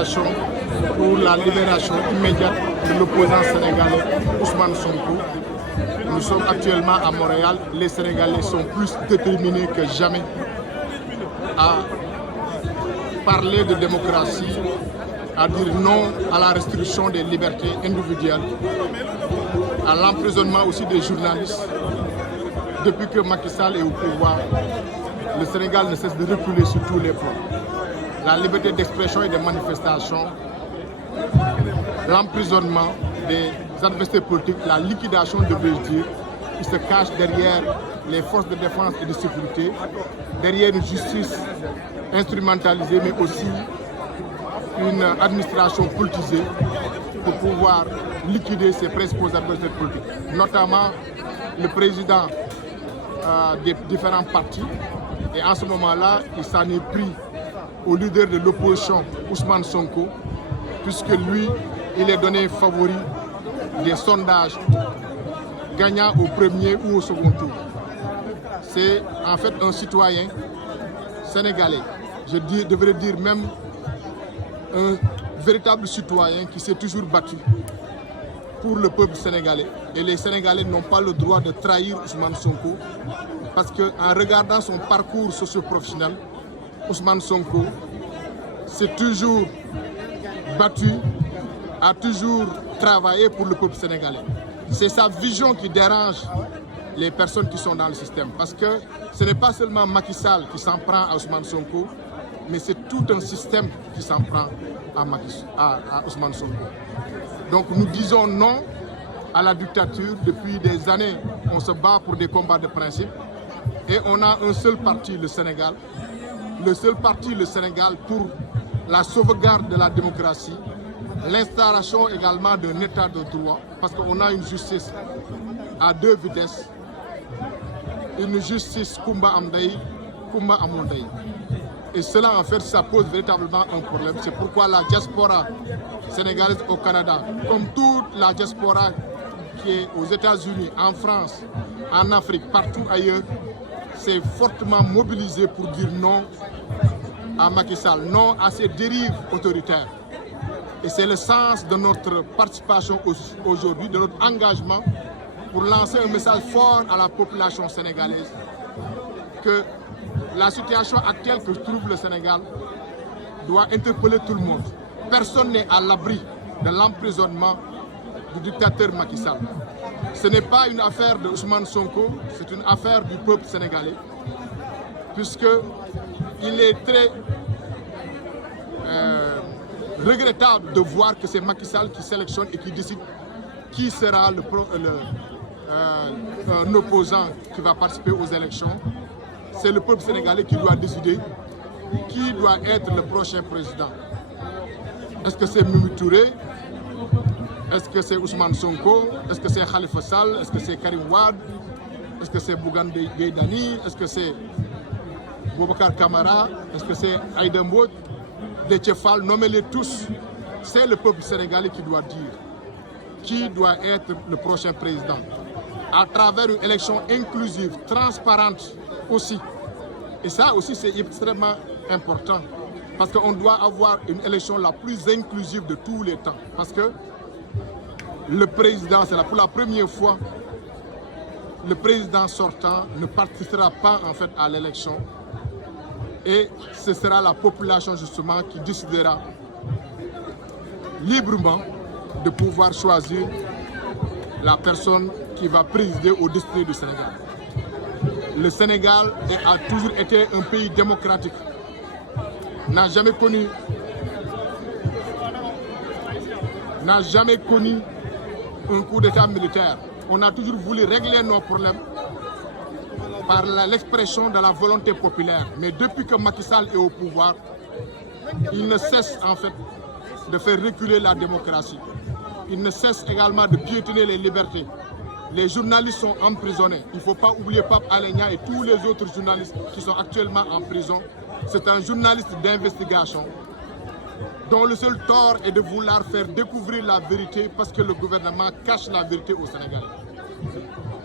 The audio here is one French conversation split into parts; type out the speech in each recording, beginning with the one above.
manifestation pour la libération immédiate de l'opposant sénégalais Ousmane Sonko. Nous sommes actuellement à Montréal. Les Sénégalais sont plus déterminés que jamais à parler de démocratie, à dire non à la restriction des libertés individuelles, à l'emprisonnement aussi des journalistes. Depuis que Macky Sall est au pouvoir, le Sénégal ne cesse de reculer sur tous les fronts. La liberté d'expression et de manifestation, l'emprisonnement des adversaires politiques, la liquidation, devrais-je dire, qui se cache derrière les forces de défense et de sécurité, derrière une justice instrumentalisée, mais aussi une administration politisée pour pouvoir liquider ses principaux adversaires politiques, notamment le président des différents partis. Et en ce moment-là, il s'en est pris au leader de l'opposition, Ousmane Sonko, puisque lui, il est donné favori des sondages gagnant au premier ou au second tour. C'est en fait un citoyen sénégalais, je devrais dire même un véritable citoyen qui s'est toujours battu pour le peuple sénégalais. Et les Sénégalais n'ont pas le droit de trahir Ousmane Sonko parce qu'en regardant son parcours socio-professionnel, Ousmane Sonko s'est toujours battu, a toujours travaillé pour le peuple sénégalais. C'est sa vision qui dérange les personnes qui sont dans le système. Parce que ce n'est pas seulement Macky Sall qui s'en prend à Ousmane Sonko, mais c'est tout un système qui s'en prend à Ousmane Sonko. Donc nous disons non à la dictature. Depuis des années, on se bat pour des combats de principe. Et on a un seul parti, le Sénégal. Le seul parti, le Sénégal, pour la sauvegarde de la démocratie, l'instauration également d'un état de droit, parce qu'on a une justice à deux vitesses, une justice Kumba Amdaï, Kumba Amondaï. Et cela, en fait, ça pose véritablement un problème. C'est pourquoi la diaspora sénégalaise au Canada, comme toute la diaspora qui est aux États-Unis, en France, en Afrique, partout ailleurs, s'est fortement mobilisée pour dire non à Macky Sall, non à ces dérives autoritaires. Et c'est le sens de notre participation aujourd'hui, de notre engagement pour lancer un message fort à la population sénégalaise que la situation actuelle que trouve le Sénégal doit interpeller tout le monde. Personne n'est à l'abri de l'emprisonnement du dictateur Macky Sall. Ce n'est pas une affaire de Ousmane Sonko, c'est une affaire du peuple sénégalais, puisqu'il est très regrettable de voir que c'est Macky Sall qui sélectionne et qui décide qui sera un opposant qui va participer aux élections. C'est le peuple sénégalais qui doit décider qui doit être le prochain président. Est-ce que c'est Mimi Touré? Est-ce que c'est Ousmane Sonko? Est-ce que c'est Khalifa Sall? Est-ce que c'est Karim Wade? Est-ce que c'est Bougane Gueye Dany? Est-ce que c'est Boubacar Camara? Est-ce que c'est Aïda Mbodj? Déthié Fall? Nommez-les tous. C'est le peuple sénégalais qui doit dire qui doit être le prochain président. À travers une élection inclusive, transparente aussi. Et ça aussi, c'est extrêmement important. Parce qu'on doit avoir une élection la plus inclusive de tous les temps. Parce que le président, c'est là pour la première fois, le président sortant ne participera pas en fait à l'élection. Et ce sera la population justement qui décidera librement de pouvoir choisir la personne qui va présider au destin du Sénégal. Le Sénégal a toujours été un pays démocratique, n'a jamais connu un coup d'État militaire. On a toujours voulu régler nos problèmes par l'expression de la volonté populaire. Mais depuis que Macky Sall est au pouvoir, il ne cesse en fait de faire reculer la démocratie. Il ne cesse également de piétiner les libertés. Les journalistes sont emprisonnés. Il ne faut pas oublier Pape Alé Niang et tous les autres journalistes qui sont actuellement en prison. C'est un journaliste d'investigation dont le seul tort est de vouloir faire découvrir la vérité parce que le gouvernement cache la vérité au Sénégal.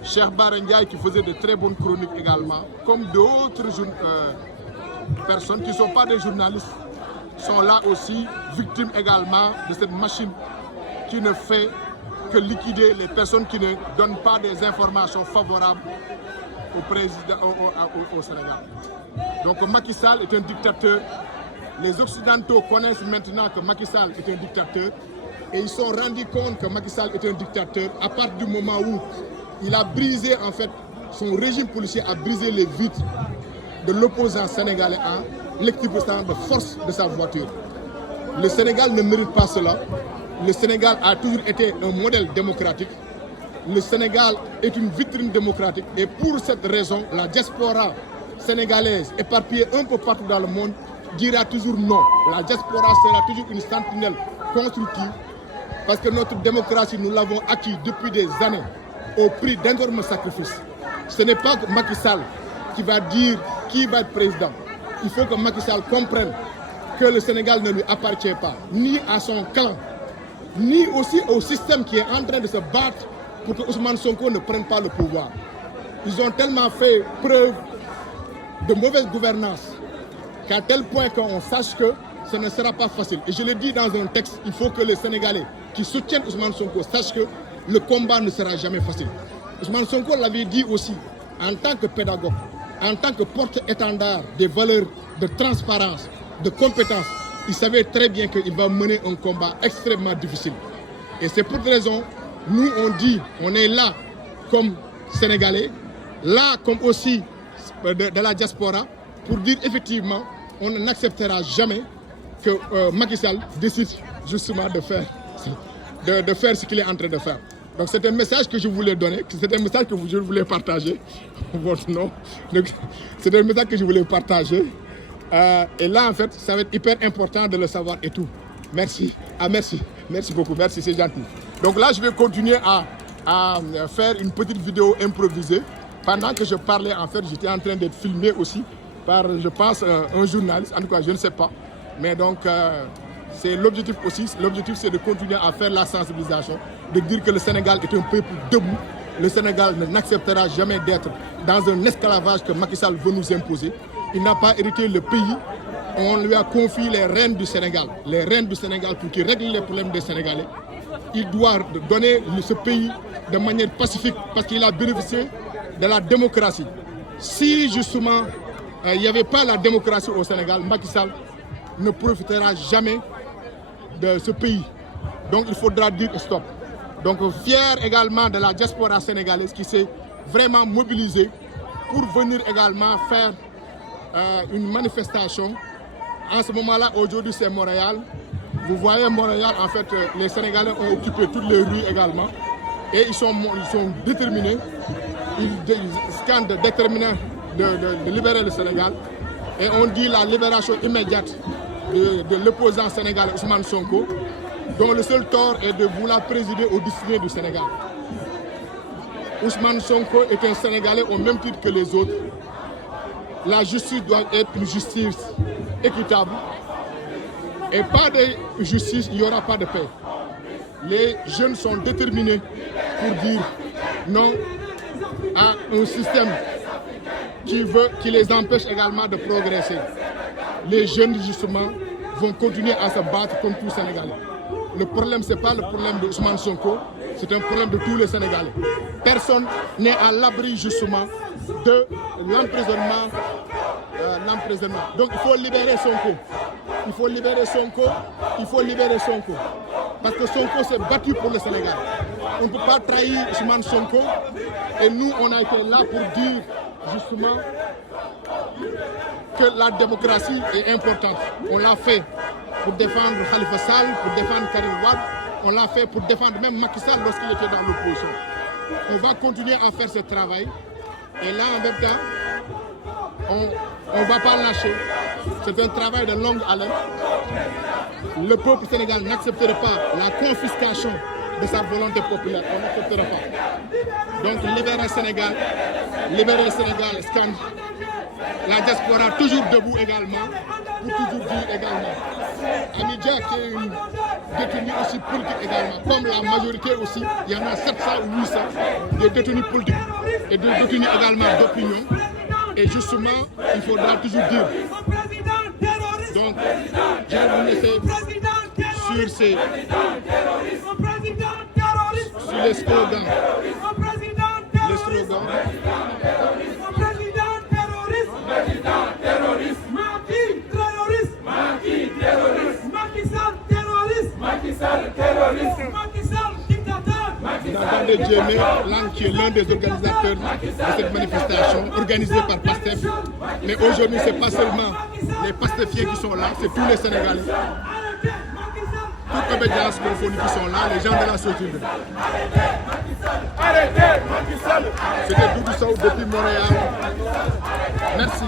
Cheikh Bara Ndiaye qui faisait de très bonnes chroniques également, comme d'autres personnes qui ne sont pas des journalistes, sont là aussi victimes également de cette machine qui ne fait que liquider les personnes qui ne donnent pas des informations favorables au président au Sénégal. Donc Macky Sall est un dictateur. Les Occidentaux connaissent maintenant que Macky Sall est un dictateur et ils se sont rendus compte que Macky Sall est un dictateur à partir du moment où il a brisé, en fait, son régime policier a brisé les vitres de l'opposant sénégalais en l'équilibrant de force de sa voiture. Le Sénégal ne mérite pas cela. Le Sénégal a toujours été un modèle démocratique. Le Sénégal est une vitrine démocratique et pour cette raison, la diaspora sénégalaise éparpillée un peu partout dans le monde dira toujours non. La diaspora sera toujours une sentinelle constructive parce que notre démocratie, nous l'avons acquis depuis des années au prix d'énormes sacrifices. Ce n'est pas Macky Sall qui va dire qui va être président. Il faut que Macky Sall comprenne que le Sénégal ne lui appartient pas, ni à son clan, ni aussi au système qui est en train de se battre pour que Ousmane Sonko ne prenne pas le pouvoir. Ils ont tellement fait preuve de mauvaise gouvernance qu'à tel point qu'on sache que ce ne sera pas facile. Et je le dis dans un texte, il faut que les Sénégalais qui soutiennent Ousmane Sonko sachent que le combat ne sera jamais facile. Ousmane Sonko l'avait dit aussi, en tant que pédagogue, en tant que porte-étendard des valeurs de transparence, de compétence, il savait très bien qu'il va mener un combat extrêmement difficile. Et c'est pour cette raison, nous on dit, on est là comme Sénégalais, là comme aussi de la diaspora, pour dire effectivement, on n'acceptera jamais que Macky Sall décide justement de faire ce qu'il est en train de faire. Donc c'est un message que je voulais donner, c'est un message que je voulais partager, votre nom, c'est un message que je voulais partager. Et là en fait, ça va être hyper important de le savoir et tout. Merci, merci beaucoup, merci, c'est gentil. Donc là je vais continuer à faire une petite vidéo improvisée. Pendant que je parlais en fait, j'étais en train d'être filmé aussi par, je pense, un journaliste, en tout cas je ne sais pas. Mais donc c'est l'objectif aussi, l'objectif c'est de continuer à faire la sensibilisation, de dire que le Sénégal est un peuple debout. Le Sénégal n'acceptera jamais d'être dans un esclavage que Macky Sall veut nous imposer. Il n'a pas hérité le pays, on lui a confié les rênes du Sénégal. Les rênes du Sénégal pour qu'il règle les problèmes des Sénégalais. Il doit donner ce pays de manière pacifique parce qu'il a bénéficié de la démocratie. Si justement il n'y avait pas la démocratie au Sénégal, Macky Sall ne profitera jamais de ce pays. Donc il faudra dire stop. Donc fier également de la diaspora sénégalaise qui s'est vraiment mobilisée pour venir également faire une manifestation. En ce moment-là, aujourd'hui c'est Montréal. Vous voyez Montréal, en fait, les Sénégalais ont occupé toutes les rues également. Et ils sont déterminés, ils scandent déterminés de libérer le Sénégal. Et on dit la libération immédiate de l'opposant sénégalais Ousmane Sonko, dont le seul tort est de vouloir présider au destiné du Sénégal. Ousmane Sonko est un Sénégalais au même titre que les autres. La justice doit être une justice équitable. Et pas de justice, il n'y aura pas de paix. Les jeunes sont déterminés pour dire non à un système qui les empêche également de progresser. Les jeunes, justement, vont continuer à se battre comme tous les Sénégalais. Le problème, ce n'est pas le problème de Ousmane Sonko, c'est un problème de tous les Sénégalais. Personne n'est à l'abri, justement, de l'emprisonnement. Donc, il faut libérer Sonko. Il faut libérer Sonko. Il faut libérer Sonko. Parce que Sonko s'est battu pour le Sénégal. On ne peut pas trahir Ousmane Sonko. Et nous, on a été là pour dire, justement, que la démocratie est importante. On l'a fait pour défendre Khalifa Sall, pour défendre Karim Wade. On l'a fait pour défendre même Macky Sall lorsqu'il était dans l'opposition. On va continuer à faire ce travail. Et là, en même temps, on ne va pas lâcher. C'est un travail de longue haleine. Le peuple sénégalais n'accepterait pas la confiscation de sa volonté populaire. On n'accepterait pas. Donc, libérer le Sénégal, scandale. La diaspora toujours debout également, pour toujours dire également. Amidia qui est une détenue aussi politique également, comme la majorité aussi, il y en a 700 ou 800 de détenus politiques et de détenus également d'opinion. Et justement, il faudra toujours dire Donc, je vais vous laisser sur les slogans. Les slogans. D'entendre Djemé, qui est l'un des organisateurs de cette manifestation organisée par PASTEF. Mais aujourd'hui, ce n'est pas seulement les PASTEFiens qui sont là, c'est tous les Sénégalais. Toutes les médias francophones qui sont là, les gens de la société. C'était Doudou Sow depuis Montréal. Merci.